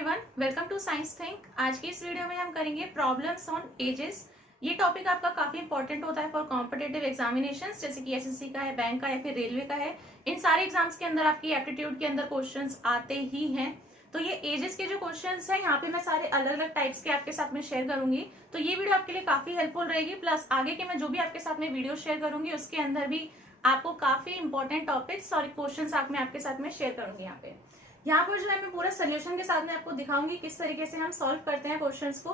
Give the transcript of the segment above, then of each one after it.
Everyone, welcome to science think. आज की इस वीडियो में हम करेंगे प्रॉब्लम्स ऑन एजेस। ये टॉपिक आपका काफी इंपॉर्टेंट होता है फॉर कॉम्पिटेटिव एग्जामिनेशंस, जैसे कि एसएससी का है, बैंक का या फिर रेलवे का है। इन सारे एग्जाम्स के अंदर आपकी एप्टीट्यूड के अंदर क्वेश्चंस आते ही हैं। तो ये एजेस के जो क्वेश्चंस हैं यहाँ पे मैं सारे अलग अलग टाइप्स के आपके साथ में शेयर करूंगी। तो ये वीडियो आपके लिए काफी हेल्पफुल रहेगी। प्लस आगे के मैं जो भी आपके साथ में वीडियो शेयर करूंगी उसके अंदर भी आपको काफी इंपॉर्टेंट टॉपिक्स और क्वेश्चंस आपके साथ में शेयर करूंगी। यहाँ पर जो है मैं पूरा सोल्यूशन के साथ में आपको दिखाऊंगी किस तरीके से हम सॉल्व करते हैं क्वेश्चंस को,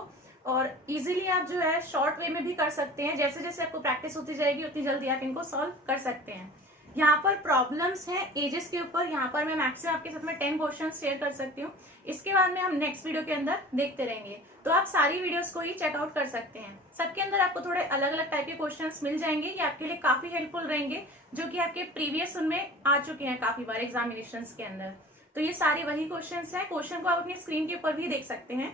और इजीली आप जो है शॉर्ट वे में भी कर सकते हैं। जैसे जैसे आपको प्रैक्टिस होती जाएगी उतनी जल्दी आप इनको सॉल्व कर सकते हैं। यहाँ पर प्रॉब्लम्स हैं एजेस के ऊपर। यहाँ पर मैं मैक्सिमम आपके साथ में 10 क्वेश्चन शेयर कर सकती हूँ। इसके बाद में हम नेक्स्ट वीडियो के अंदर देखते रहेंगे, तो आप सारी वीडियोस को ही चेकआउट कर सकते हैं। सबके अंदर आपको थोड़े अलग अलग टाइप के क्वेश्चंस मिल जाएंगे। ये आपके लिए काफी हेल्पफुल रहेंगे, जो कि आपके प्रीवियस उनमें आ चुके हैं काफी बार एग्जामिनेशंस के अंदर। तो ये सारे वही क्वेश्चंस हैं। क्वेश्चन को आप अपनी स्क्रीन के ऊपर भी देख सकते हैं।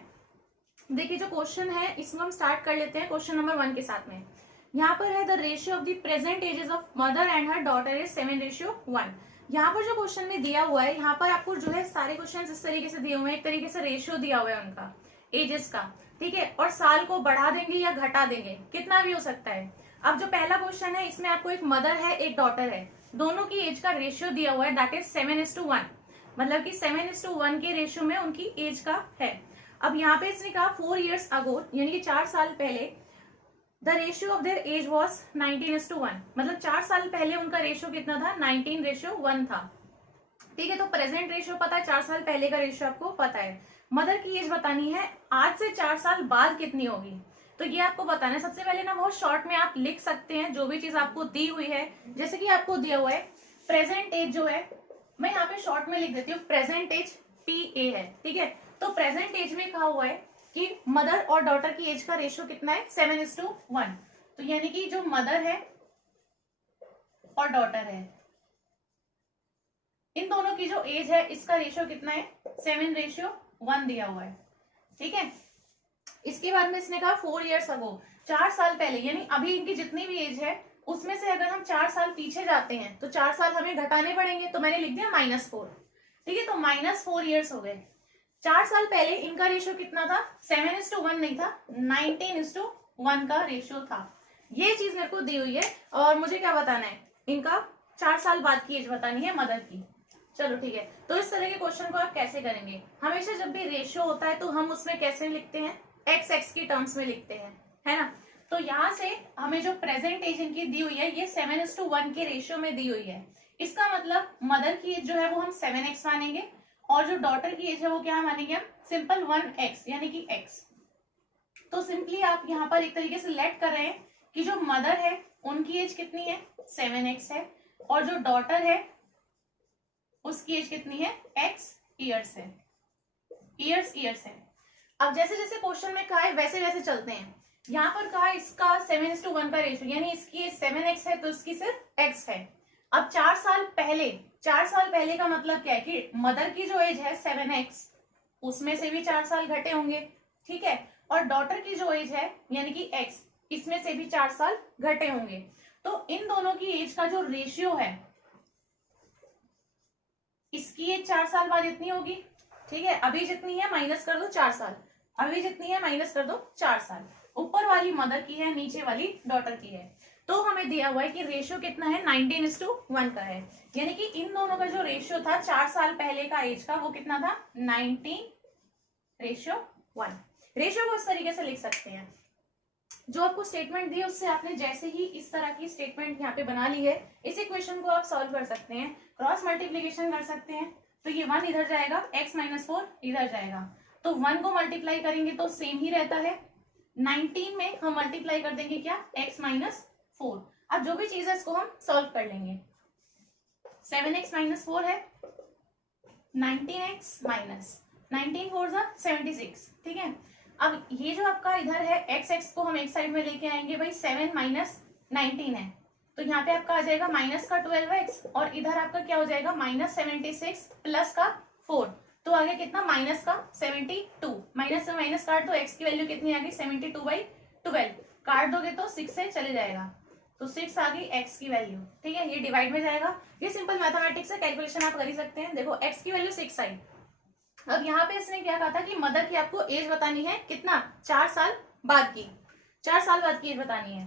देखिए जो क्वेश्चन है इसमें हम स्टार्ट कर लेते हैं क्वेश्चन नंबर 1 के साथ में। यहाँ पर है the ratio of the present ages of mother and her daughter is 7:1। यहाँ पर जो क्वेश्चन में दिया हुआ है, यहाँ पर आपको जो है सारे क्वेश्चन इस तरीके से दिए हुए हैं। एक तरीके से रेशियो दिया हुआ है उनका एजेस का, ठीक है, और साल को बढ़ा देंगे या घटा देंगे, कितना भी हो सकता है। अब जो पहला क्वेश्चन है इसमें आपको एक मदर है एक डॉटर है, दोनों की एज का रेशियो दिया हुआ है, दैट इज 7:1। मतलब कि 7:1 के रेशियो में उनकी एज का है। अब यहाँ पे इसने कहा 4 years अगो, यानी कि 4 साल पहले the ratio of their age was 19:1। मतलब 4 साल पहले उनका रेशियो कितना था, 19:1 था। ठीक है, तो प्रेजेंट रेशियो पता है, 4 साल पहले का रेशियो आपको पता है। मदर की एज बतानी है आज से 4 साल बाद कितनी होगी, तो ये आपको बताना है। सबसे पहले ना बहुत शॉर्ट में आप लिख सकते हैं जो भी चीज आपको दी हुई है। जैसे कि आपको दिया हुआ है प्रेजेंट एज जो है, मैं यहाँ पे शॉर्ट में लिख देती हूँ, प्रेजेंट एज PA है, ठीक है। तो प्रेजेंट एज में कहा हुआ है कि मदर और डॉटर की एज का रेशियो कितना है, 7:1। तो यानी कि जो मदर है और डॉटर है, इन दोनों की जो एज है इसका रेशियो कितना है, 7:1 दिया हुआ है, ठीक है। इसके बाद में इसने कहा 4 years अगो, 4 साल पहले, यानी अभी इनकी जितनी भी एज है उसमें से अगर हम 4 साल पीछे जाते हैं तो 4 साल हमें घटाने पड़ेंगे। तो मैंने लिख दिया -4, ठीक है। तो -4 years हो गए। 4 साल पहले इनका रेशियो कितना था, 7:1 नहीं था, 19:1 का रेशियो था। ये चीज मेरे को दी हुई है और मुझे क्या बताना है, इनका 4 साल बाद की एज बतानी है मदर की। चलो ठीक है, तो इस तरह के क्वेश्चन को आप कैसे करेंगे, हमेशा जब भी रेशियो होता है तो हम उसमें कैसे लिखते हैं, x की टर्म्स में लिखते हैं, है ना। तो यहाँ से हमें जो प्रेजेंट एज इनकी दी हुई है ये 7:1 के रेशियो में दी हुई है। इसका मतलब मदर की एज जो है वो हम 7x मानेंगे और जो डॉटर की एज है वो क्या मानेंगे हम, सिंपल 1x, यानी कि x। तो सिंपली आप यहाँ पर एक तरीके से लेट कर रहे हैं कि जो मदर है उनकी एज कितनी है, 7x है, और जो डॉटर है उसकी एज कितनी है, x ईयर्स है, ईयर्स है। अब जैसे जैसे क्वेश्चन में कहा है वैसे वैसे चलते हैं। यहाँ पर कहा इसका 7:1 का रेशियो, यानी इसकी 7x है तो इसकी सिर्फ x है। अब 4 साल पहले, 4 साल पहले का मतलब क्या है कि मदर की जो एज है 7x, उसमें से भी 4 साल घटे होंगे, ठीक है, और डॉटर की जो एज है यानी कि x, इसमें से भी 4 साल घटे होंगे। तो इन दोनों की एज का जो रेशियो है, इसकी एज 4 साल बाद इतनी होगी, ठीक है। अभी जितनी है माइनस कर दो 4 साल, अभी जितनी है माइनस कर दो 4 साल। ऊपर वाली मदर की है, नीचे वाली डॉटर की है। तो हमें दिया हुआ है कि रेशियो कितना है, 19:1 का है। यानी कि इन दोनों का जो रेशियो था 4 साल पहले का एज का, वो कितना था, 19:1। रेशियो को इस तरीके से लिख सकते हैं। जो आपको स्टेटमेंट दी है उससे आपने जैसे ही इस तरह की स्टेटमेंट यहाँ पे बना ली है, इस इक्वेशन को आप सॉल्व कर सकते हैं, क्रॉस मल्टीप्लीकेशन कर सकते हैं। तो ये 1 इधर जाएगा, x - 4 इधर जाएगा, तो 1 को मल्टीप्लाई करेंगे तो सेम ही रहता है। 19 में हम मल्टीप्लाई कर देंगे क्या, x - 4। अब जो भी चीज है इसको हम सॉल्व कर लेंगे। 7x - 4 है, 19x माइनस 19 4 76, ठीक है। अब ये जो आपका इधर है x को हम एक साइड में लेके आएंगे भाई, 7 - 19 है, तो यहाँ पे आपका आ जाएगा माइनस का 12x, और इधर आपका क्या हो जाएगा, -76 प्लस का 4, तो आगे कितना, माइनस का 72। माइनस से माइनस काट दो, x की वैल्यू कितनी आ गई, 72/12। काट दोगे तो 6 से चले जाएगा, तो 6 आ गई x की वैल्यू, ठीक है। ये डिवाइड में जाएगा, ये सिंपल मैथमेटिक्स है, कैलकुलेशन आप कर ही सकते हैं। देखो x की वैल्यू 6 आई, अब यहाँ पे इसने क्या कहा था कि मदर की आपको एज बतानी है कितना, 4 साल बाद की, 4 साल बाद की एज बतानी है।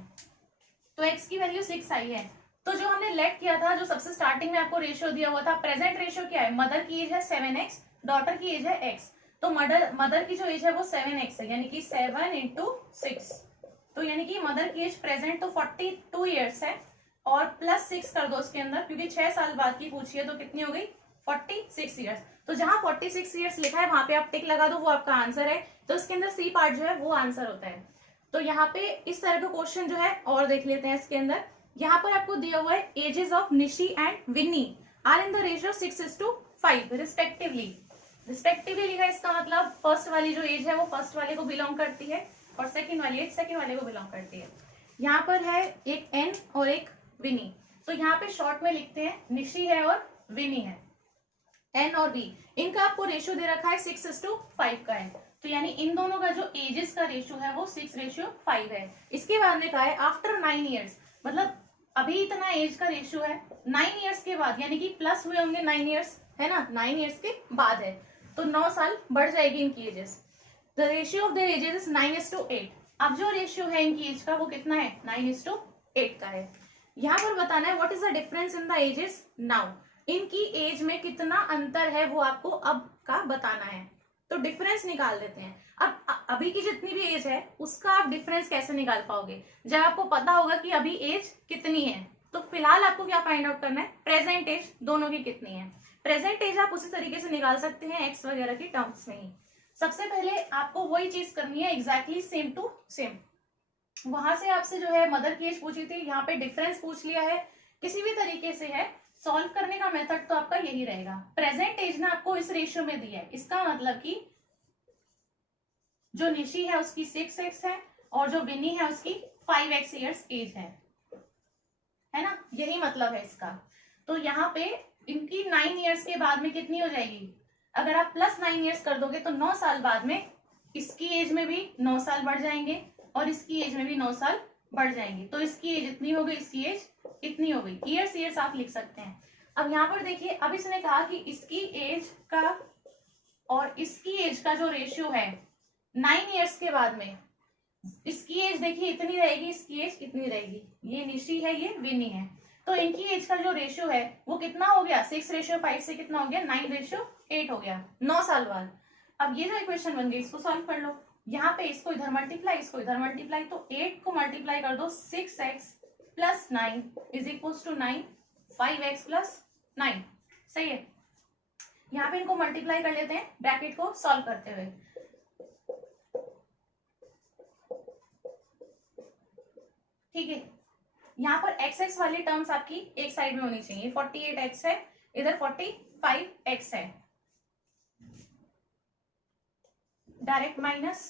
तो एक्स की वैल्यू 6 आई है। तो जो हमने लेट किया था, जो सबसे स्टार्टिंग में आपको रेशियो दिया हुआ था, प्रेजेंट रेशियो क्या है, मदर की एज है 7x, डॉटर की एज है x। तो मदर की जो एज है वो 7x है, यानी कि 7 इंटू 6। तो यानी कि मदर की एज प्रेजेंट तो 42 ईयर्स है, और प्लस 6 कर दो उसके अंदर, क्योंकि 6 साल बाद की पूछी है तो कितनी हो गई, 46 ईयर्स। तो जहां 46 ईयर्स लिखा है वहां पे आप टिक लगा दो, वो आपका आंसर है। तो इसके अंदर सी पार्ट जो है वो आंसर होता है। तो यहाँ पे इस तरह का क्वेश्चन जो है और देख लेते हैं इसके अंदर। यहाँ पर आपको दिया हुआ है ages of Nishi and Vini are in the ratio 6:5 respectively. Respectively लिखा है, इसका मतलब फर्स्ट वाली जो एज है वो फर्स्ट वाले को बिलोंग करती है, और सेकंड वाली एज सेकंड वाले को बिलोंग करती है। यहाँ पर है एक एन और एक विनी, तो यहाँ पे शॉर्ट में लिखते हैं निशी है और विनी है, एन और बी। इनका आपको रेशियो दे रखा है 6:5 का है, तो यानी इन दोनों का जो एजेस का रेशियो है वो 6:5 है। इसके बाद में कहा है आफ्टर 9 ईयर्स, मतलब अभी इतना एज का रेशियो है, 9 ईयर्स के बाद, यानी कि प्लस हुए होंगे 9 ईयर्स, है ना, 9 ईयर्स के बाद है, तो 9 साल बढ़ जाएगी इनकी ages. The ratio of the ages is 9:8। अब जो रेशियो है इनकी एज का वो कितना है, 9:8 का है। यहाँ पर बताना है what is the difference in the ages now, इनकी एज में कितना अंतर है वो आपको अब का बताना है। तो डिफरेंस निकाल देते हैं। अब अभी की जितनी भी एज है उसका आप डिफरेंस कैसे निकाल पाओगे, जब आपको पता होगा कि अभी एज कितनी है। तो फिलहाल आपको क्या फाइंड आउट करना है, प्रेजेंट एज दोनों की कितनी है। प्रेजेंट एज आप उसी तरीके से निकाल सकते हैं एक्स वगैरह की टर्म्स में ही। सबसे पहले आपको वही चीज करनी है, एग्जैक्टली सेम टू सेम। वहां से आपसे जो है मदर की एज पूछी थी, यहाँ पे डिफरेंस पूछ लिया है, किसी भी तरीके से है, सॉल्व करने का मेथड तो आपका यही रहेगा। प्रेजेंट एज ना आपको इस रेशियो में दिया है, इसका मतलब कि जो निशी है उसकी 6x है, और जो विनी है उसकी 5x ईयर्स एज है ना, यही मतलब है इसका। तो यहाँ पे इनकी 9 ईयर्स के बाद में कितनी हो जाएगी, अगर आप प्लस 9 ईयर्स कर दोगे तो 9 साल बाद में इसकी एज में भी 9 साल बढ़ जाएंगे, और इसकी एज में भी 9 साल बढ़ जाएंगे। तो इसकी एज इतनी हो गई, इसकी एज इतनी हो गई, ईयर्स ईयर्स आप लिख सकते हैं। अब यहाँ पर देखिए, अब इसने कहा कि इसकी एज का और इसकी एज का जो रेशियो है 9 ईयर्स के बाद में, इसकी एज देखिए इतनी रहेगी, इसकी एज इतनी रहेगी, ये निशी है ये विनी है। तो इनकी एज का जो रेशियो है वो कितना हो गया, 6:5 से कितना हो गया, 9:8 हो गया, 9 साल बाद। अब ये जो इक्वेशन बन गई इसको सॉल्व कर लो। यहाँ पे इसको इधर मल्टीप्लाई, इसको इधर मल्टीप्लाई, तो 8 को मल्टीप्लाई कर दो 6x plus 9 is equal to 9, 5x plus 9, सही है। यहाँ पे इनको मल्टीप्लाई कर लेते हैं ब्रैकेट को सॉल्व करते हुए। ठीक है, यहाँ पर x वाली टर्म्स आपकी एक साइड में होनी चाहिए, 48x है, इधर 45x है, डायरेक्ट माइनस,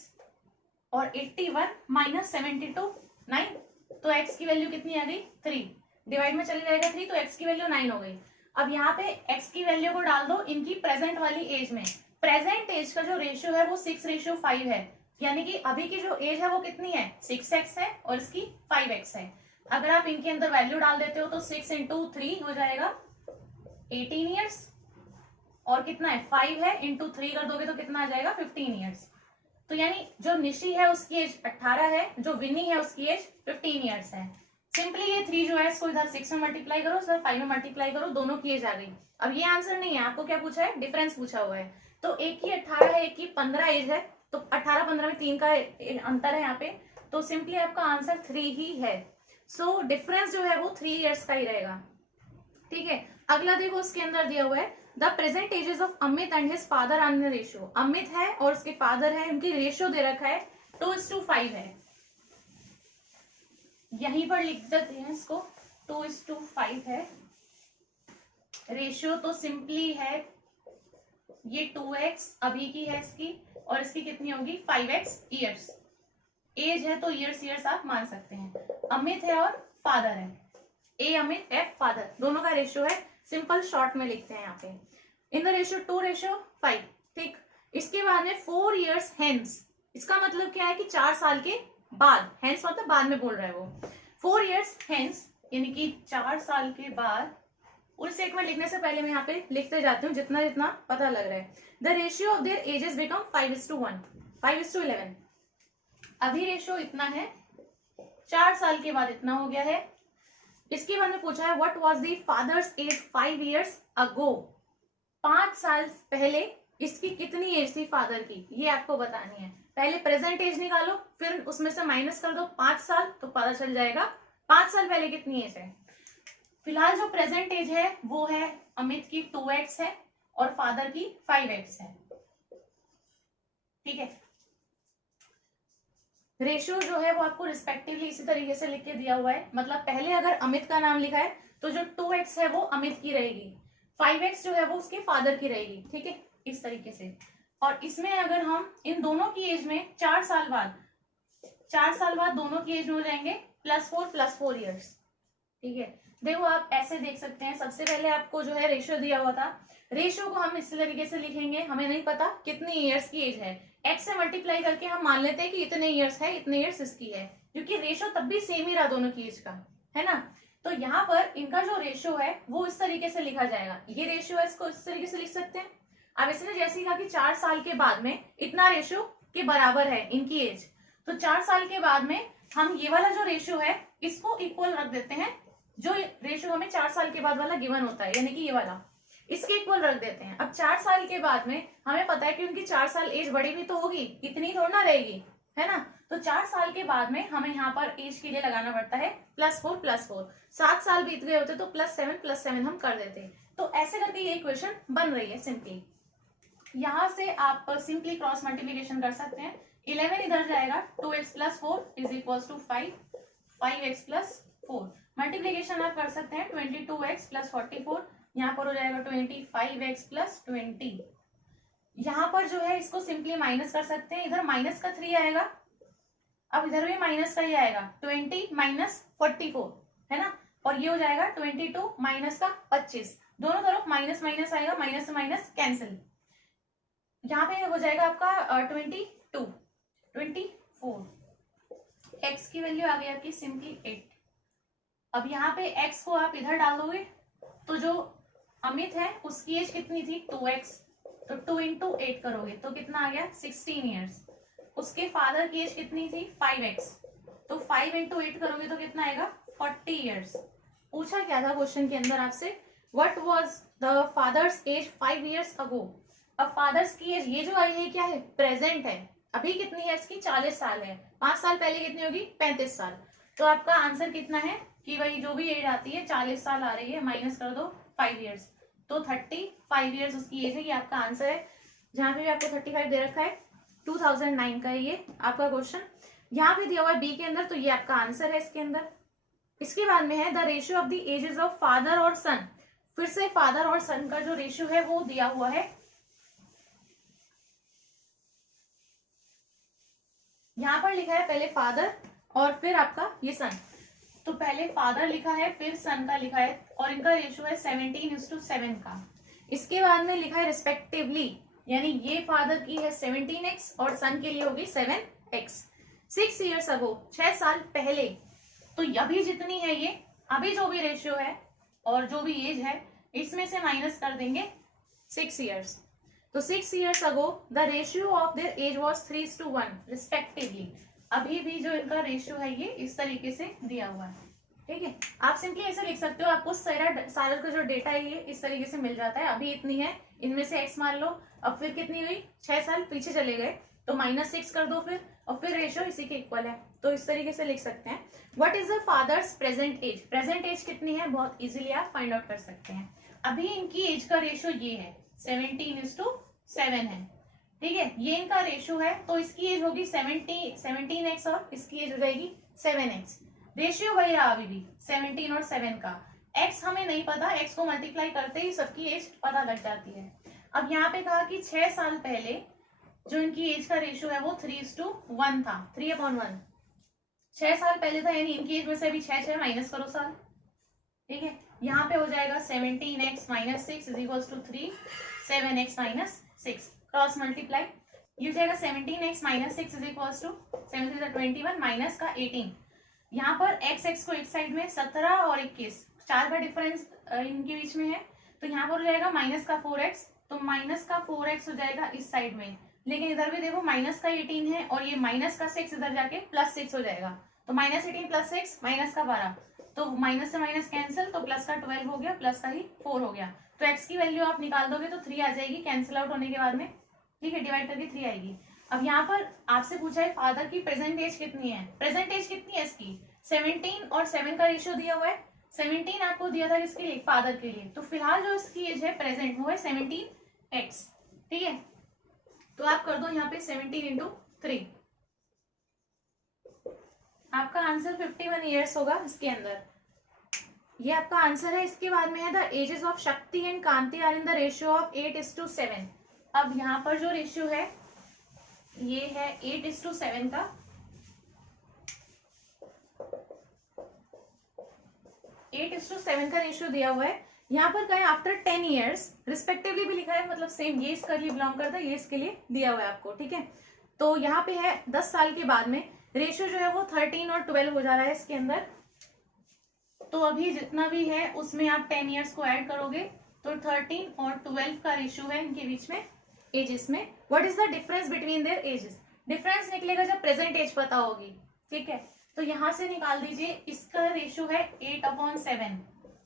और 81 माइनस 72 9, तो x की वैल्यू कितनी आ गई, 3, डिवाइड में चले जाएगा 3, तो x की वैल्यू 9 हो गई। अब यहाँ पे x की वैल्यू को डाल दो इनकी प्रेजेंट वाली एज में। प्रेजेंट एज का जो रेशियो है वो 6:5 है, यानी कि अभी की जो एज है वो कितनी है, 6x है, और इसकी 5x है। अगर आप इनके अंदर वैल्यू डाल देते हो तो 6 इंटू 3 हो जाएगा 18 ईयर्स, और कितना है 5 है, इंटू 3 कर दोगे तो कितना आ जाएगा 15 ईयर्स। तो यानी जो निशी है उसकी एज 18 है, जो विनी है उसकी एज 15 ईयर्स है। सिंपली ये 3 जो है इसको इधर 6 में मल्टीप्लाई करो, इधर 5 में मल्टीप्लाई करो, दोनों की एज आ गई। अब ये आंसर नहीं है, आपको क्या पूछा है, डिफरेंस पूछा हुआ है। तो एक की 18 है, एक की 15 एज है, तो 18-15 में 3 का अंतर है यहाँ पे, तो सिंपली आपका आंसर 3 ही है। सो डिफरेंस जो है वो 3 ईयर्स का ही रहेगा। ठीक है, अगला देखो उसके अंदर दिया हुआ है the present ages of Amit and his father are in ratio. Amit है और उसके फादर है, इनकी रेशियो दे रखा है 2:5 है, यहीं पर लिख देते हैं इसको, 2:5 है रेशियो। तो सिंपली है ये 2x अभी की है इसकी, और इसकी कितनी होगी 5x ईयर्स। एज है तो ईयर्स ईयर्स आप मान सकते हैं। अमित है और फादर है, ए अमित एफ फादर, दोनों का रेशियो है, सिंपल शॉर्ट में लिखते हैं यहाँ पे, इन द रेशियो 2:5। ठीक, इसके बाद में 4 ईयर्स हेंस, इसका मतलब क्या है कि 4 साल के बाद, हेंस मतलब बाद में बोल रहा है वो, 4 ईयर्स हेंस यानी कि 4 साल के बाद पूरी स्टेटमेंट लिखने से पहले मैं यहाँ पे लिखते जाती हूँ जितना जितना पता लग रहा है। The ratio of there edges become 5:1, 5:11। अभी रेशियो इतना है, 4 साल के बाद इतना हो गया है। इसके बाद में पूछा है what was the father's age 5 years अगो। 5 साल पहले इसकी कितनी एज थी फादर की, ये आपको बतानी है। पहले प्रेजेंट एज निकालो, फिर उसमें से माइनस कर दो 5 साल, तो पता चल जाएगा 5 साल पहले कितनी एज है। फिलहाल जो प्रेजेंट एज है वो है अमित की 2x है और फादर की 5x है। ठीक है, रेशियो जो है वो आपको रिस्पेक्टिवली इसी तरीके से लिख के दिया हुआ है। मतलब पहले अगर अमित का नाम लिखा है तो जो 2x है वो अमित की रहेगी, 5x जो है वो उसके फादर की रहेगी। ठीक है, इस तरीके से। और इसमें अगर हम इन दोनों की एज में 4 साल बाद दोनों की एज में हो जाएंगे +4 years। ठीक है, देखो आप ऐसे देख सकते हैं। सबसे पहले आपको जो है रेशियो दिया हुआ था, रेशियो को हम इस तरीके से लिखेंगे, हमें नहीं पता कितनी ईयर्स की एज है, x से मल्टीप्लाई करके हम मान लेते हैं कि इतने ईयर्स है, इतने ईयर्स इसकी है, क्योंकि रेशियो तब भी सेम ही रहा दोनों की एज का, है ना। तो यहाँ पर इनका जो रेशियो है वो इस तरीके से लिखा जाएगा। ये रेशियो है, इसको इस तरीके से लिख सकते हैं। अब इसने जैसे ही कहा कि 4 साल के बाद में इतना रेशियो के बराबर है इनकी एज, तो 4 साल के बाद में हम ये वाला जो रेशियो है इसको इक्वल रख देते हैं। जो रेशियो हमें 4 साल के बाद वाला गिवन होता है, यानी कि ये वाला, इसके इक्वल रख देते हैं। अब 4 साल के बाद में हमें पता है कि उनकी 4 साल एज बड़ी भी तो होगी, इतनी थोड़ा ना रहेगी, है ना। तो 4 साल के बाद में हमें यहाँ पर एज के लिए लगाना पड़ता है +4 7 साल बीत गए होते तो +7 हम कर देते। तो ऐसे करके ये इक्वेशन बन रही है सिंपली। यहाँ से आप सिंपली क्रॉस मल्टीप्लीकेशन कर सकते हैं। 11 इधर जाएगा, 2x + 4 = 5, 5x + 4। मल्टीप्लीकेशन आप कर सकते हैं, 22x + 44, यहाँ पर हो जाएगा 25x + 20। यहाँ पर जो है इसको सिंपली माइनस कर सकते हैं, इधर माइनस का 3 आएगा, अब इधर भी माइनस का ही आएगा, 20 - 44, है ना। और ये हो जाएगा 22 माइनस का 25, दोनों तरफ माइनस माइनस आएगा, माइनस से माइनस कैंसिल। यहाँ पे हो जाएगा आपका 22, 24, x की वैल्यू आ गई आपकी सिंपली 8। अब यहाँ पे x को आप इधर डालोगे तो जो अमित है उसकी एज कितनी थी 2x, तो 2 × 8 करोगे तो कितना आ गया 16 ईयर्स। उसके फादर की एज कितनी थी 5x, तो 5 × 8 करोगे तो कितना आएगा 40 ईयर्स। पूछा क्या था क्वेश्चन के अंदर आपसे, what was the father's age 5 years अगो। अब फादर्स की एज ये जो आई है क्या है, प्रेजेंट है। अभी कितनी है इसकी 40 साल है, 5 साल पहले कितनी होगी 35 साल। तो आपका आंसर कितना है कि भाई जो भी एज आती है 40 साल आ रही है, माइनस कर दो 5 years, तो 35 years उसकी एज है। ये आपका आंसर है। जहां पे भी आपको 35 दे रखा है, 2009 का है ये आपका क्वेश्चन। यहाँ पे दिया हुआ है बी के अंदर, तो ये आपका आंसर है इसके अंदर। इसके बाद में है the ratio of the ages of father और सन। फिर से फादर और सन का जो रेशियो है वो दिया हुआ है। यहाँ पर लिखा है पहले फादर और फिर आपका ये सन, तो पहले फादर लिखा है फिर सन का लिखा है, और इनका रेशियो है 17:7 का। इसके बाद में लिखा है रिस्पेक्टिवली, यानी ये फादर की है 17x और सन के लिए होगी 7x। 6 years अगो, 6 साल पहले, तो अभी जितनी है ये, अभी जो भी रेशियो है और जो भी एज है इसमें से माइनस कर देंगे 6 years। तो 6 years ago the ratio of their age was 3:1 respectively. अभी भी जो इनका रेशियो है ये इस तरीके से दिया हुआ है। ठीक है, आप सिंपली ऐसे लिख सकते हो, आपको सारा का जो डेटा है ये इस तरीके से मिल जाता है। अभी इतनी है, इनमें से x मान लो, अब फिर कितनी हुई 6 साल पीछे चले गए तो -6 कर दो फिर, और फिर रेशियो इसी के इक्वल है। तो इस तरीके से लिख सकते हैं। What is the father's present age. Present age कितनी है बहुत इजीली आप फाइंड आउट कर सकते हैं। अभी इनकी एज का रेशियो ये है 17:7 है। ठीक है, ये इनका रेशियो है, तो इसकी एज होगी 17x और इसकी एज हो जाएगी 7x। रेशियो वही रहा अभी भी 17 और 7 का। x हमें नहीं पता, x को मल्टीप्लाई करते ही सबकी एज पता लग जाती है। अब यहाँ पे कहा कि 6 साल पहले जो इनकी एज का रेशियो है वो 3:1 था, 3/1। 6 साल पहले था, यानी इनकी एज में से अभी 6 माइनस करो साल। ठीक है, यहाँ पे हो जाएगा 17x - 6 = 3, 7x - 6 क्रॉस मल्टीप्लाई, ये हो जाएगा 17x - 6 = 7 × 21 माइनस का 18। यहाँ पर x को एक साइड में 17 और 21, 4 का डिफरेंस इनके बीच में है, तो यहाँ पर हो जाएगा माइनस का 4x, तो माइनस का 4x हो जाएगा इस साइड में, लेकिन इधर भी देखो माइनस का 18 है और ये माइनस का 6 इधर जाके प्लस 6 हो जाएगा, तो -18 प्लस 6 माइनस का 12, तो माइनस से माइनस कैंसिल, तो प्लस का 12 हो गया, प्लस का ही 4 हो गया, तो x की वैल्यू आप निकाल दोगे तो 3 आ जाएगी कैंसिल आउट होने के बाद में, ठीक है, डिवाइड करके 3 आएगी। अब यहाँ पर आपसे पूछा है फादर की प्रेजेंट एज कितनी है, प्रेजेंट एज कितनी है इसकी 17 और 7 का रेशियो दिया हुआ है, 17 आपको दिया था किसके लिए, फादर के लिए, तो फिलहाल जो इसकी एज है प्रेजेंट वो है 17x, ठीक है, तो आप कर दो यहाँ पे 17 इंटू 3, आपका आंसर 51 ईयर्स होगा इसके अंदर, ये आपका आंसर है। इसके बाद में है the ages of Shakti and Kanti are in the ratio of 8:7। अब यहाँ पर जो रेशियो है ये है 8:7 का, 8:7 का रेशियो दिया हुआ है, यहाँ पर क्या है आफ्टर 10 ईयर्स रिस्पेक्टिवली भी लिखा है, मतलब सेम ये इसके लिए बिलोंग करता है, ये इसके लिए दिया हुआ है आपको, ठीक है, तो यहाँ पे है 10 साल के बाद में रेशियो जो है वो 13 और 12 हो जा रहा है इसके अंदर, तो अभी जितना भी है उसमें आप 10 ईयर्स को ऐड करोगे तो 13 और 12 का रेशियो है इनके बीच में एजेस में। What is the difference between their edges, difference निकलेगा जब प्रेजेंट एज पता होगी, ठीक है, तो यहां से निकाल दीजिए, इसका रेशियो है 8/7,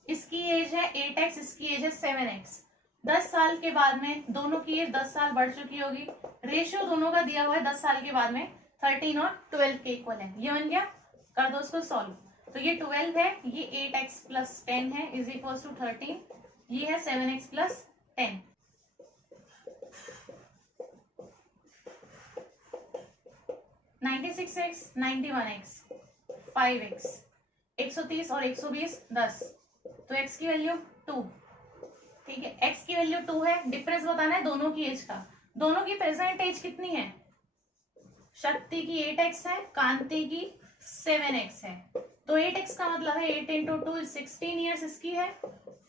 इसकी एज है 8x, इसकी एज है 7x, 10 साल के बाद में दोनों की एज 10 साल बढ़ चुकी होगी, रेशियो दोनों का दिया हुआ है 10 साल के बाद में 13 और 12 के इक्वल है, ये बन गया, कर दो इसको सॉल्व, तो ये 12 है, ये 8x प्लस 10 है इज इक्वल टू 13, ये है 7x plus 10, 96x, 91x, 5x, 130 और 120 10, तो x की वैल्यू 2, ठीक है, x की वैल्यू 2 है, डिफरेंस बताना है दोनों की एज का, दोनों की प्रेजेंट एज कितनी है, शक्ति की 8x है, कांति की 7x है, तो 8x का मतलब है 8 इंटू 2 16 ईयर्स इसकी है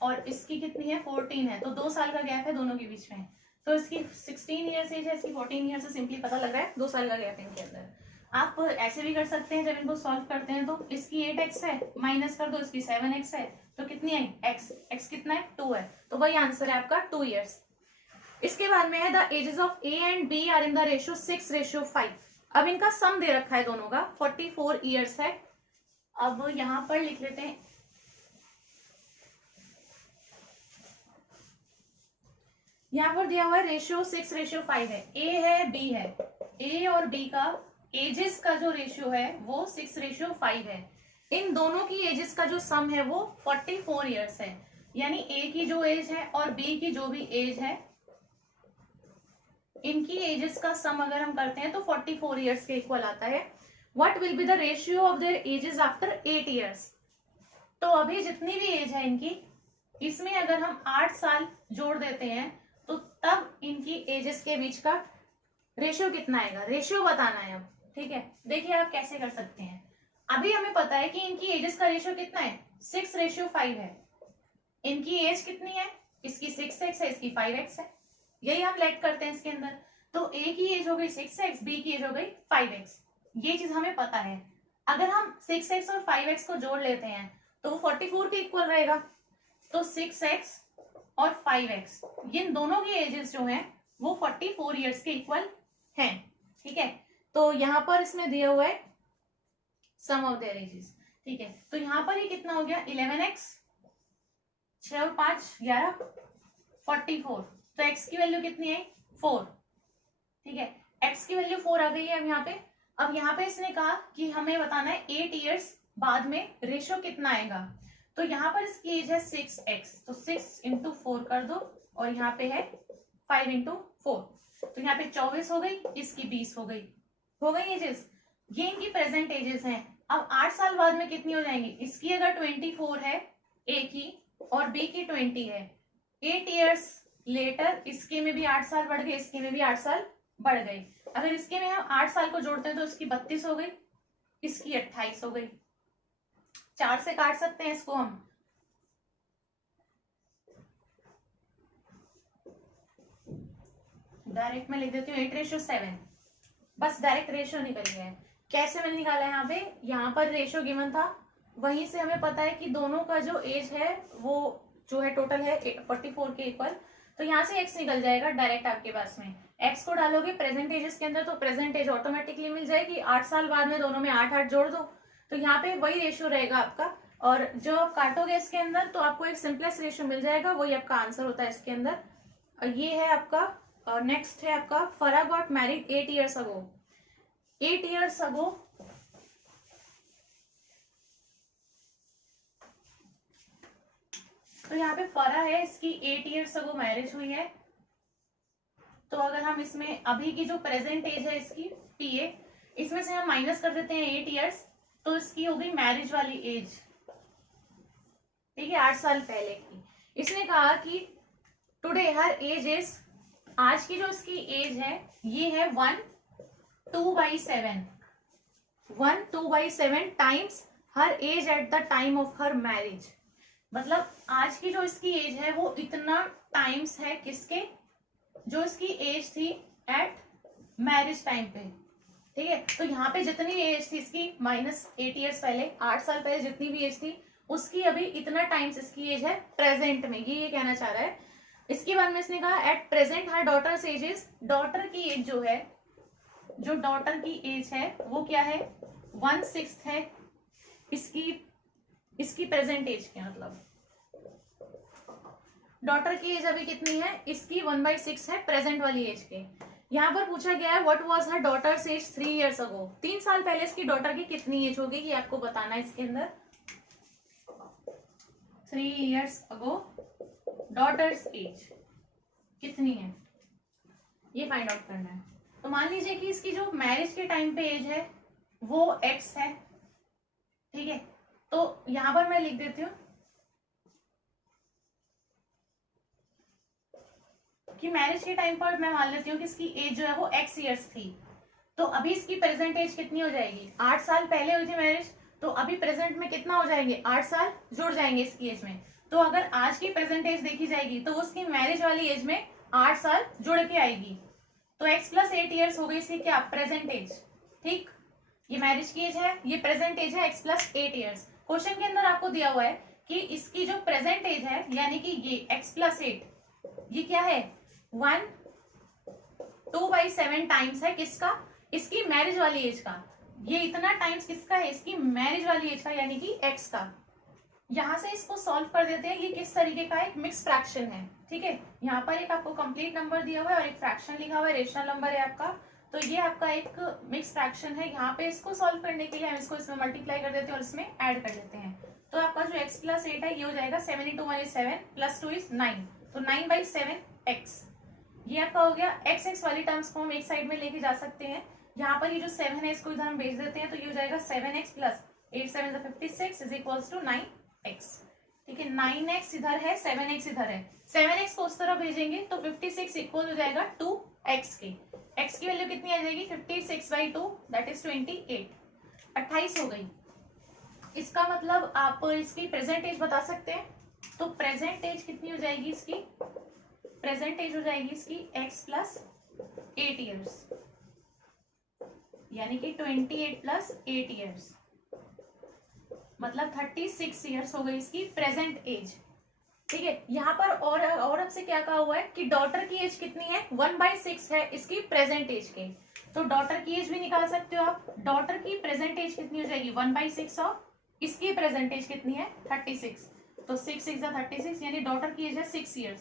और इसकी कितनी है 14 है, तो 2 साल का गैप है दोनों के बीच में, तो इसकी 16 ईयर्स एज है, इसकी 14 ईयर्स से सिंपली पता लग रहा है 2 साल का गैप इनके अंदर। आप ऐसे भी कर सकते हैं, जब इनको सॉल्व करते हैं तो इसकी 8x है, माइनस कर दो इसकी 7x है, तो कितनी आई x कितना है 2 है, तो वही आंसर है आपका 2 ईयर्स। इसके बाद में है the ages of A and B are in the ratio 6:5, अब इनका सम दे रखा है दोनों का 44 ईयर्स है, अब यहां पर लिख लेते हैं, यहां पर दिया हुआ है रेशियो 6:5 है, ए है बी है, ए और बी का एजेस का जो रेशियो है वो 6:5 है, इन दोनों की एजेस का जो सम है वो 44 ईयर्स है, यानी ए की जो एज है और बी की जो भी एज है इनकी एजेस का सम अगर हम करते हैं तो 44 ईयर्स के इक्वल आता है। What will be the ratio of there edges after 8 years, तो अभी जितनी भी एज है इनकी इसमें अगर हम 8 साल जोड़ देते हैं तो तब इनकी एजेस के बीच का रेशियो कितना आएगा, रेशियो बताना है अब, ठीक है, देखिए आप कैसे कर सकते हैं, अभी हमें पता है कि इनकी एजेस का रेशियो कितना है 6:5 है, इनकी एज कितनी है, इसकी 6x है, इसकी 5x है, यही हम लेट करते हैं इसके अंदर, तो a की एज हो गई 6x, b की एज हो गई 5x, ये चीज हमें पता है, अगर हम 6x और 5x को जोड़ लेते हैं तो वो 44 के इक्वल रहेगा, तो 6x और 5x इन दोनों की एजेस जो हैं वो 44 ईयर्स के इक्वल हैं, ठीक है, तो यहाँ पर इसमें दिया हुआ है सम ऑफ देयर एजेस, ठीक है, तो यहाँ पर ये कितना हो गया 11x, 6 और 5 11 44, तो x की वैल्यू कितनी है 4, ठीक है, x की वैल्यू 4 आ गई है अब यहाँ पे इसने कहा कि हमें बताना है 8 ईयर्स बाद में रेशियो कितना आएगा, तो यहाँ पर इसकी एज है 6x, तो 6 इंटू 4 कर दो और यहाँ पे है 5 इंटू 4, तो यहाँ पे 24 हो गई, इसकी 20 हो गई एजेस, ये इनकी प्रेजेंट एजेस हैं। अब 8 साल बाद में कितनी हो जाएंगी, इसकी अगर 24 है ए की और बी की 20 है, 8 ईयर्स लेटर इसके में भी 8 साल बढ़ गए, इसके में भी 8 साल बढ़ गए, अगर इसके में हम 8 साल को जोड़ते हैं तो इसकी 32 हो गई, इसकी 28 हो गई, 4 से काट सकते हैं इसको हम, डायरेक्ट में लिख देती हूँ 8:7, बस डायरेक्ट रेशियो निकल गया है। कैसे मैंने निकाला है, यहाँ पर रेशियो गिवन था, वहीं से हमें पता है कि दोनों का जो एज है वो जो है टोटल है 44 के इक्वल। तो यहाँ से x निकल जाएगा डायरेक्ट आपके पास में। x को डालोगे प्रेजेंट एजेस के अंदर तो प्रेजेंट एज ऑटोमेटिकली मिल जाएगी। 8 साल बाद में दोनों में 8 8 जोड़ दो तो यहाँ पे वही रेशियो रहेगा आपका। और जो आप काटोगे इसके अंदर तो आपको एक सिंपलेस्ट रेशियो मिल जाएगा, वही आपका आंसर होता है इसके अंदर। और ये है आपका नेक्स्ट है आपका फरा गॉट मैरिड 8 years अगो। 8 years अगो तो यहाँ पे फरा है, इसकी 8 years अगो मैरिज हुई है। तो अगर हम इसमें अभी की जो प्रेजेंट एज है इसकी TA, इसमें से हम माइनस कर देते हैं 8 years, तो इसकी हो गई मैरिज वाली एज, ठीक है, 8 साल पहले की। इसने कहा कि टुडे हर एज इज, आज की जो इसकी एज है ये है 1/2/7, 1/2/7 times her age at the time of her marriage. मतलब आज की जो इसकी एज है वो इतना टाइम्स है किसके, जो इसकी एज थी एट मैरिज टाइम पे, ठीक है। तो यहाँ पे जितनी एज थी इसकी माइनस 8 years पहले, 8 साल पहले जितनी भी एज थी उसकी अभी इतना टाइम्स इसकी एज है प्रेजेंट में, ये कहना चाह रहा है। इसके बाद में इसने कहा at present her daughters as is, daughter की एज जो है, जो डॉटर की एज है वो क्या है 1/6 है इसकी प्रेजेंट एज के, मतलब डॉटर की एज अभी कितनी है इसकी 1/6 है प्रेजेंट वाली एज के। यहाँ पर पूछा गया है what was her daughters as 3 years अगो, 3 साल पहले इसकी डॉटर की कितनी एज होगी ये आपको बताना है इसके अंदर। 3 years अगो डॉटर्स एज कितनी है ये फाइंड आउट करना है। तो मान लीजिए कि इसकी जो मैरिज के टाइम पे एज है वो x है, ठीक है। तो यहां पर मैं लिख देती हूँ कि मैरिज के टाइम पर मैं मान लेती हूँ कि इसकी एज जो है वो x years थी। तो अभी इसकी प्रेजेंट एज कितनी हो जाएगी, 8 साल पहले हुई थी मैरिज, तो अभी प्रेजेंट में कितना हो जाएंगे 8 साल जुड़ जाएंगे इसकी एज में। तो अगर आज की प्रेजेंट एज देखी जाएगी तो उसकी मैरिज वाली एज में 8 साल जुड़ के आएगी। तो x + 8 years हो गई इसकी क्या प्रेजेंट एज, ठीक। ये मैरिज की एज है, ये प्रेजेंट एज है x + 8 years। क्वेश्चन के अंदर आपको दिया हुआ है कि इसकी जो प्रेजेंट एज है यानी कि ये x + 8 ये क्या है 1/2/7 टाइम्स है किसका, इसकी मैरिज वाली एज का। ये इतना टाइम्स किसका है इसकी मैरिज वाली एज का यानी कि x का। यहां से इसको सॉल्व कर देते हैं। ये किस तरीके का एक मिक्स फ्रैक्शन है, ठीक है। यहाँ पर एक आपको कंप्लीट नंबर दिया हुआ है और एक फ्रैक्शन लिखा हुआ है, रेशनल नंबर है आपका। तो ये आपका एक मिक्स फ्रैक्शन है। यहाँ पे इसको सॉल्व करने के लिए हम इसको इसमें मल्टीप्लाई कर देते हैं और इसमें ऐड कर देते हैं। तो आपका जो x + 8 है ये हो जाएगा 7 × 1 = 7 + 2 = 9, तो 9/7x। ये आपका हो गया। x वाली टर्म्स को हम एक साइड में लेके जा सकते हैं। यहाँ पर ये जो 7 है इसको इधर हम भेज देते हैं, तो ये हो जाएगा 7x + 8 × 7 = 56 = 9x, ठीक है। 9x इधर है, 7x इधर है, 7x को उस तरफ भेजेंगे तो 56 इक्वल हो जाएगा 2x के। x की वैल्यू कितनी आ जाएगी 56/2 दैट इज 28, 28 हो गई। इसका मतलब आप इसकी प्रेजेंट एज बता सकते हैं। तो प्रेजेंट एज कितनी हो जाएगी इसकी, प्रेजेंट एज हो जाएगी इसकी x + 8 years यानी कि 28 + 8 years, मतलब 36 years हो गई इसकी प्रेजेंट एज, ठीक है। यहाँ पर और आपसे क्या कहा हुआ है कि डॉटर की एज कितनी है 1/6 है इसकी प्रेजेंट एज के। तो डॉटर की एज भी निकाल सकते हो आप। डॉटर की प्रेजेंट एज कितनी हो जाएगी 1/6 ऑफ इसकी प्रेजेंट एज कितनी है 36, तो 6 × 6 = 36 यानी डॉटर की एज है 6 years।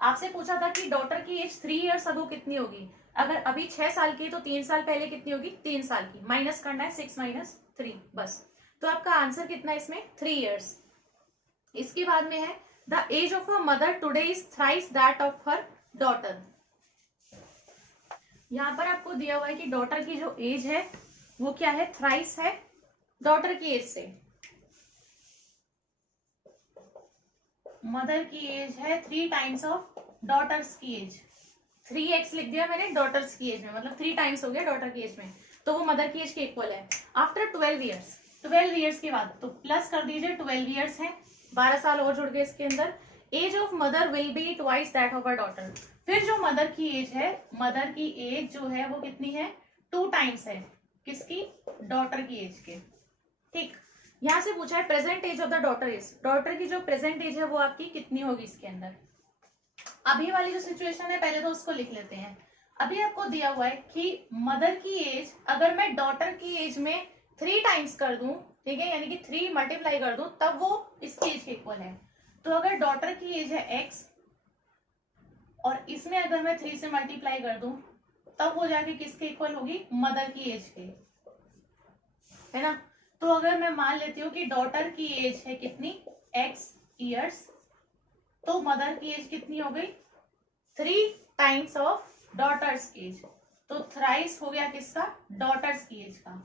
आपसे पूछा था कि डॉटर की एज 3 years अगो कितनी होगी। अगर अभी 6 साल की तो 3 साल पहले कितनी होगी 3 साल की, माइनस करना है 6 - 3 बस। तो आपका आंसर कितना है इसमें 3 years। इसके बाद में है the age of a mother today is thrice that of her daughter. यहां पर आपको दिया हुआ है कि डॉटर की जो एज है वो क्या है थ्राइस है डॉटर की एज से। मदर की एज है 3 times ऑफ डॉटर्स की एज। 3x लिख दिया मैंने डॉटर्स की एज में, मतलब 3 times हो गया डॉटर की एज में, तो वो मदर की एज के इक्वल है। आफ्टर 12 years, 12 years के बाद तो प्लस कर दीजिए 12 years है, 12 साल और जुड़ गए इसके अंदर। Age of mother will be twice that of a daughter. फिर जो मदर की एज है, मदर की एज जो है वो कितनी है 2 times है किसकी डॉटर की एज के, ठीक। यहाँ से पूछा है present age of the daughter is, daughter की जो प्रेजेंट एज है वो आपकी कितनी होगी इसके अंदर। अभी वाली जो सिचुएशन है पहले तो उसको लिख लेते हैं। अभी आपको दिया हुआ है कि मदर की एज अगर मैं डॉटर की एज में 3 टाइम्स कर दूं, ठीक है, यानी कि 3 मल्टीप्लाई कर दूं तब वो इसकी एज के इक्वल है। तो अगर डॉटर की एज है x और इसमें अगर मैं 3 से मल्टीप्लाई कर दूं तब वो जाके किसके इक्वल होगी, मदर की एज के, है ना। तो अगर मैं मान लेती हूँ कि डॉटर की एज है कितनी, x ईयर्स, तो मदर की एज कितनी हो गई, 3 टाइम्स ऑफ डॉटर्स एज। तो थ्राइस हो गया किसका, डॉटर्स की एज का।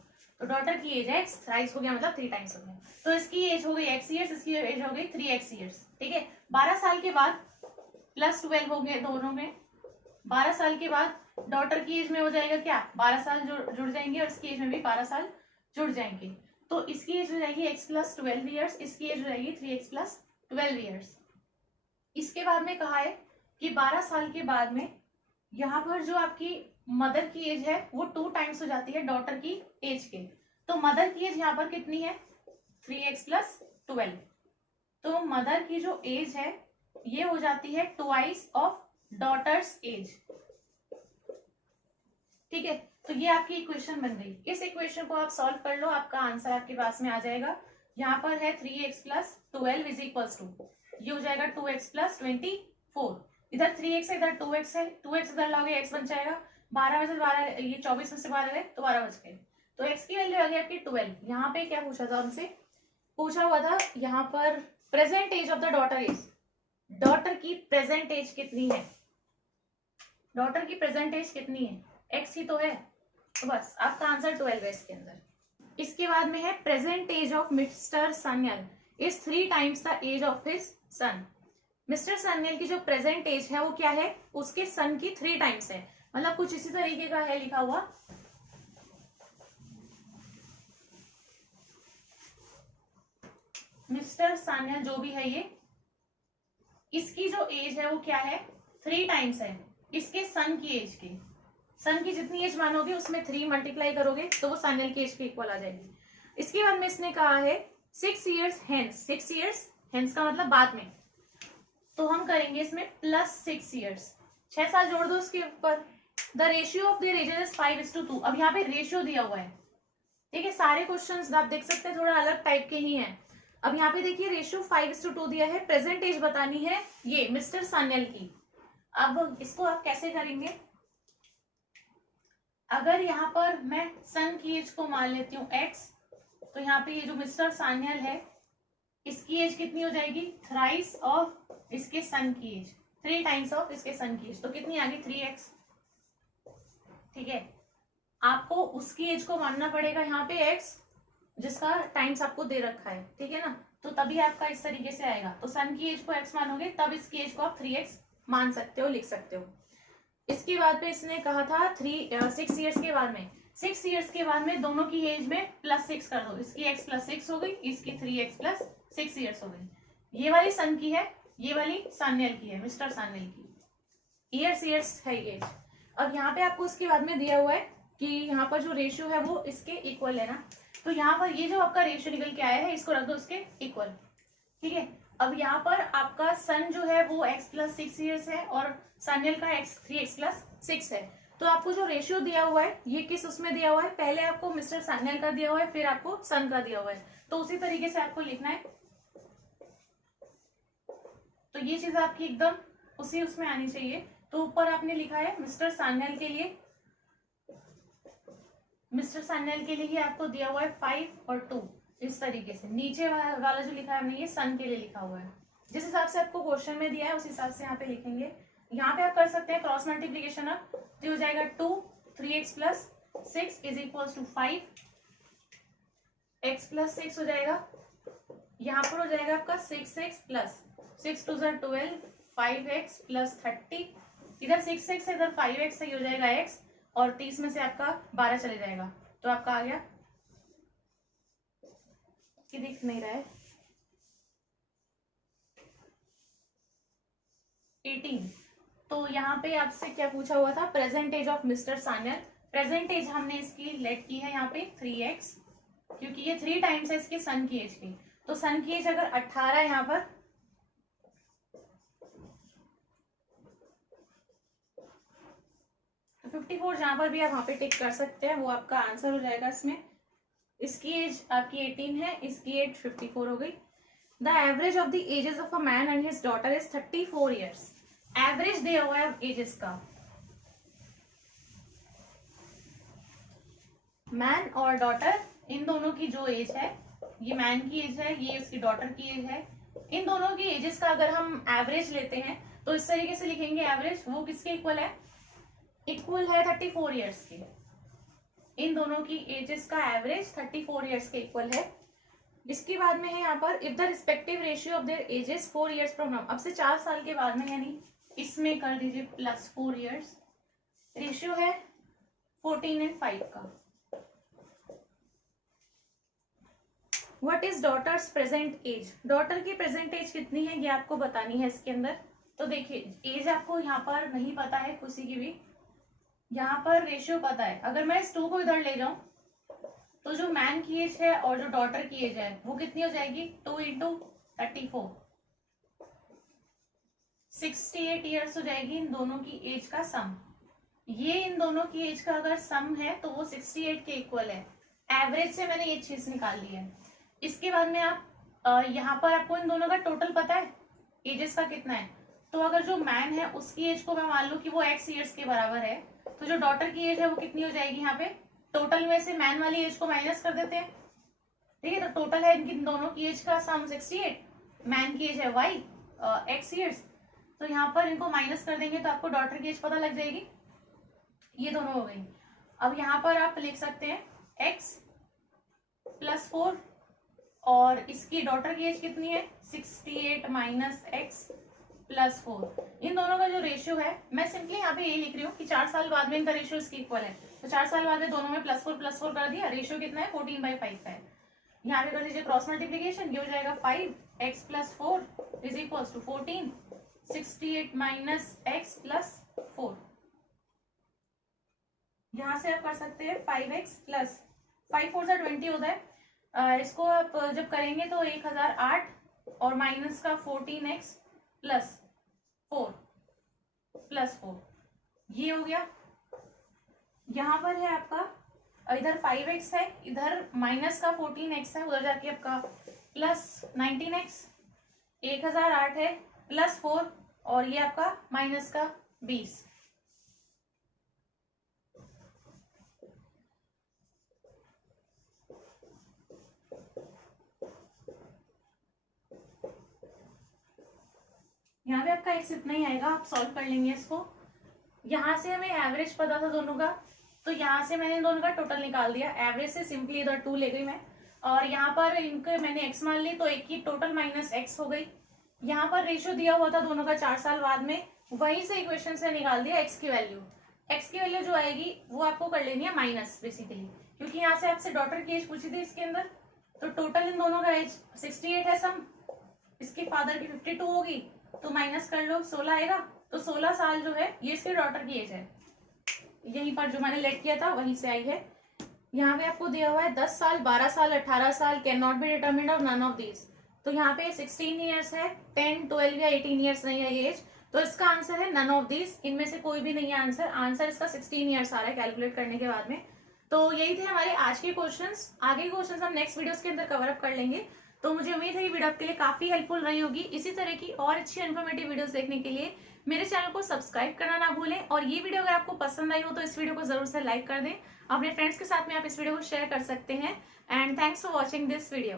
तो डॉटर की एज x, थ्राइस हो गया मतलब 3 टाइम्स हो गया। तो इसकी एज हो गई x ईयर्स, इसकी एज हो गई 3x ईयर्स, ठीक है। 12 साल के बाद प्लस 12 हो गए दोनों में। 12 साल के बाद डॉटर की एज में हो जाएगा क्या, 12 साल जुड़ जाएंगे और इसकी एज में भी 12 साल जुड़ जाएंगे। तो इसकी एज हो जाएगी x प्लस 12 ईयर्स, इसकी एज हो जाएगी 3x प्लस 12 ईयर्स। इसके बाद में कहा है कि 12 साल के बाद में यहाँ पर जो आपकी मदर की एज है वो 2 टाइम्स हो जाती है डॉटर की एज के। तो मदर की एज यहाँ पर कितनी है, 3x प्लस 12। तो मदर की जो एज है ये हो जाती है ट्वाइस ऑफ डॉटर्स एज, ठीक है। तो ये आपकी इक्वेशन बन गई। इस इक्वेशन को आप सॉल्व कर लो, आपका आंसर आपके पास में आ जाएगा। यहाँ पर है 3x plus 12 is equals to, ये हो जाएगा 2x प्लस 24। इधर 3x है, इधर 2x है, 2x इधर लाओगे x बन जाएगा। 12 में से 12, ये 24 में से 12 गए तो 12 बच गए। तो x की वैल्यू आ गई आपकी 12। यहाँ पे क्या पूछा था हमसे, पूछा हुआ था यहाँ पर present age of the daughter is, daughter की प्रेजेंट एज कितनी है, डॉटर की प्रेजेंट एज कितनी है, x ही तो है। तो बस आपका आंसर 12 है इसके अंदर। इसके बाद में है present age of Mr Sanyal is 3 times the age of his son. Mr Sanyal की जो प्रेजेंट एज है वो क्या है, उसके सन की 3 टाइम्स है। मतलब कुछ इसी तरीके का है लिखा हुआ। मिस्टर सान्याल जो भी है ये, इसकी जो एज है वो क्या है, 3 टाइम्स है इसके सन की एज के। सन की जितनी एज मानोगे उसमें 3 मल्टीप्लाई करोगे तो वो सान्याल की एज के इक्वल आ जाएगी। इसके बाद में इसने कहा है 6 ईयर्स हेंस, 6 ईयर्स हेंस का मतलब बाद में, तो हम करेंगे इसमें प्लस 6 ईयर्स, 6 साल जोड़ दो उसके ऊपर। The ratio of there edges 5:2। अब यहाँ पे रेशियो दिया हुआ है, ठीक है। सारे क्वेश्चंस आप देख सकते हैं थोड़ा अलग टाइप के ही हैं। अब यहाँ पे देखिए रेशियो 5:2 दिया है, प्रेजेंट एज बतानी है ये मिस्टर सान्याल की। अब इसको आप कैसे करेंगे, अगर यहाँ पर मैं सन की एज को मान लेती हूँ x, तो यहाँ पे ये जो मिस्टर सान्याल है इसकी एज कितनी हो जाएगी, थ्राइस ऑफ इसके सन की एज, 3 टाइम्स ऑफ इसके सन की एज। तो कितनी आ गई 3x, ठीक है। आपको उसकी एज को मानना पड़ेगा यहाँ पे x जिसका टाइम्स आपको दे रखा है, ठीक है ना। तो तभी आपका इस तरीके से आएगा। तो सन की एज को x मानोगे तब इसकी एज को आप 3x मान सकते हो, लिख सकते हो। इसके बाद पे इसने कहा था 6 ईयर्स के बाद में, 6 ईयर्स के बाद में दोनों की एज में +6 कर दो। इसकी x प्लस 6 हो गई, इसकी 3x प्लस 6 ईयर्स हो गई। ये वाली सन की है, ये वाली सान्याल की है, मिस्टर सान्याल की। ईयर्स है एज। अब यहाँ पे आपको उसके बाद में दिया हुआ है कि यहाँ पर जो रेशियो है वो इसके इक्वल है ना। तो यहाँ पर ये जो आपका रेशियो निकल के आया है इसको रख दो इसके इक्वल, ठीक है। अब यहाँ पर आपका सन जो है वो x प्लस 6 ईयर्स है और सान्याल का 3x प्लस 6 है। तो आपको जो रेशियो दिया हुआ है ये किस उसमें दिया हुआ है, पहले आपको मिस्टर सान्याल का दिया हुआ है, फिर आपको सन का दिया हुआ है। तो उसी तरीके से आपको लिखना है। तो ये चीज आपकी एकदम उसी उसमें आनी चाहिए। तो ऊपर आपने लिखा है मिस्टर सान्याल के लिए, मिस्टर सान्याल के लिए आपको दिया हुआ है 5 और 2 इस तरीके से। नीचे वाला जो लिखा है हमने ये सन के लिए लिखा हुआ है। जिस हिसाब से आपको क्वेश्चन में दिया है उस हिसाब से यहाँ पे लिखेंगे। यहाँ पे आप कर सकते हैं क्रॉस मल्टीप्लीकेशन। अब तो हो जाएगा 2 3x plus 6 is equals to 5, x plus 6 हो जाएगा। यहाँ पर हो जाएगा आपका 6x प्लस 6 2 12, 5x प्लस 30। इधर 6x है इधर 5x है, ये हो जाएगा x और 30 में से आपका 12 चले जाएगा। तो आपका आ गया, कि दिख नहीं रहा है, 18। तो यहाँ पे आपसे क्या पूछा हुआ था, present age of Mr Sanyal. Present age हमने इसकी लेट की है यहाँ पे 3x, क्योंकि ये 3 टाइम्स है इसकी सन की एज की। तो सन की एज अगर 18 है यहाँ पर, तो 54 जहां पर भी आप वहां पे टिक कर सकते हैं, वो आपका आंसर हो जाएगा इसमें। इसकी एज आपकी 18 है, इसकी एज 54 हो गई। The average of the ages of a man and his daughter is 34 years. Average दिया हुआ है एजेस का, मैन और डॉटर इन दोनों की जो एज है, ये मैन की एज है, ये उसकी डॉटर की एज है, इन दोनों की एजेस का अगर हम एवरेज लेते हैं तो इस तरीके से लिखेंगे एवरेज, वो किसके इक्वल है, इक्वल है 34 ईयर्स के। इन दोनों की एजेस का एवरेज 34 ईयर्स के इक्वल है। इसके बाद में है यहाँ पर if the respective ratio of there edges 4 years from now, अब से 4 साल के बाद में, यानी इसमें कर दीजिए प्लस 4 ईयर्स, रेशियो है 14 एंड 5 का। What is daughter's present age, daughter की प्रेजेंट एज कितनी है ये आपको बतानी है इसके अंदर। तो देखिए एज आपको यहाँ पर नहीं पता है किसी की भी, यहाँ पर रेशियो पता है। अगर मैं इस 2 को इधर ले जाऊं तो जो मैन की एज है और जो डॉटर की एज है वो कितनी हो जाएगी, 2 इंटू 34, 68 ईयर्स हो जाएगी इन दोनों की एज का सम। ये इन दोनों की एज का अगर सम है तो वो 68 के इक्वल है। एवरेज से मैंने ये चीज निकाल ली है। इसके बाद में आप यहाँ पर आपको इन दोनों का टोटल पता है एजेस का कितना है। तो अगर जो मैन है उसकी एज को मैं मान लूं कि वो x ईयर्स के बराबर है, तो जो डॉटर की एज है वो कितनी हो जाएगी, यहाँ पे टोटल में से मैन वाली एज को माइनस कर देते हैं, ठीक है। तो टोटल है इनकी दोनों की एज का सम 68, मैन की एज है y x ईयर्स, तो यहाँ पर इनको माइनस कर देंगे तो आपको डॉटर की एज पता लग जाएगी। ये दोनों हो गई। अब यहाँ पर आप लिख सकते हैं x प्लस 4 और इसकी डॉटर की एज कितनी है 68 माइनस एक्स प्लस 4। इन दोनों का जो रेशियो है, मैं सिंपली यहाँ पे यही लिख रही हूँ कि 4 साल बाद में इनका रेशियो इसकी इक्वल है, तो 4 साल बाद में दोनों में प्लस 4 कर दिया, रेशियो कितना है 14/5 का है। यहाँ पे कर दीजिए क्रॉस मल्टीप्लीकेशन, ये हो जाएगा 5x plus 4 is equal to 14, 68 minus x plus 4। यहाँ से आप कर सकते हैं 5x प्लस 5 4 से 20 होता है। इसको आप जब करेंगे तो 1008 और माइनस का 14x प्लस 4 ये हो गया। यहाँ पर है आपका इधर 5x है, इधर माइनस का 14x है, उधर जाके आपका प्लस 19x, 1008 है प्लस 4 और ये आपका माइनस का 20। यहाँ पे आपका x इतना ही आएगा, आप सॉल्व कर लेंगे इसको। यहाँ से हमें एवरेज पता था दोनों का, तो यहाँ से मैंने दोनों का टोटल निकाल दिया। एवरेज से सिंपली इधर 2 ले गई मैं, और यहाँ पर इनके मैंने x मान ली तो एक की टोटल माइनस x हो गई। यहाँ पर रेशियो दिया हुआ था दोनों का 4 साल बाद में, वहीं से इक्वेशन से निकाल दिया x की वैल्यू। x की वैल्यू जो आएगी वो आपको कर लेनी है माइनस बेसिकली, क्योंकि यहाँ से आपसे डॉटर की एज पूछी थी इसके अंदर। तो टोटल इन दोनों का एज 68 है सम, इसके फादर की 52 होगी, तो माइनस कर लो 16 आएगा। तो 16 साल जो है ये इसके डॉटर की एज है, यहीं पर जो मैंने लेट किया था वहीं से आई है। यहाँ पे आपको दिया हुआ है 10 साल, 12 साल, 18 साल, cannot be determined of none of these. तो यहाँ पे 16 ईयर्स है, 10, 12 या 18 ईयर्स नहीं है ये एज, तो इसका आंसर है नन ऑफ दीज, इनमें से कोई भी नहीं है आंसर। आंसर इसका 16 ईयर्स आ रहा है कैलकुलेट करने के बाद में। तो यही थे हमारे आज के क्वेश्चंस। आगे के क्वेश्चंस हम नेक्स्ट वीडियोस के अंदर कवर अप कर लेंगे। तो मुझे उम्मीद है ये वीडियो आपके लिए काफी हेल्पफुल रही होगी। इसी तरह की और अच्छी इन्फॉर्मेटिव वीडियोस देखने के लिए मेरे चैनल को सब्सक्राइब करना ना भूलें, और ये वीडियो अगर आपको पसंद आई हो तो इस वीडियो को जरूर से लाइक कर दें। अपने फ्रेंड्स के साथ में आप इस वीडियो को शेयर कर सकते हैं। And thanks for watching this video.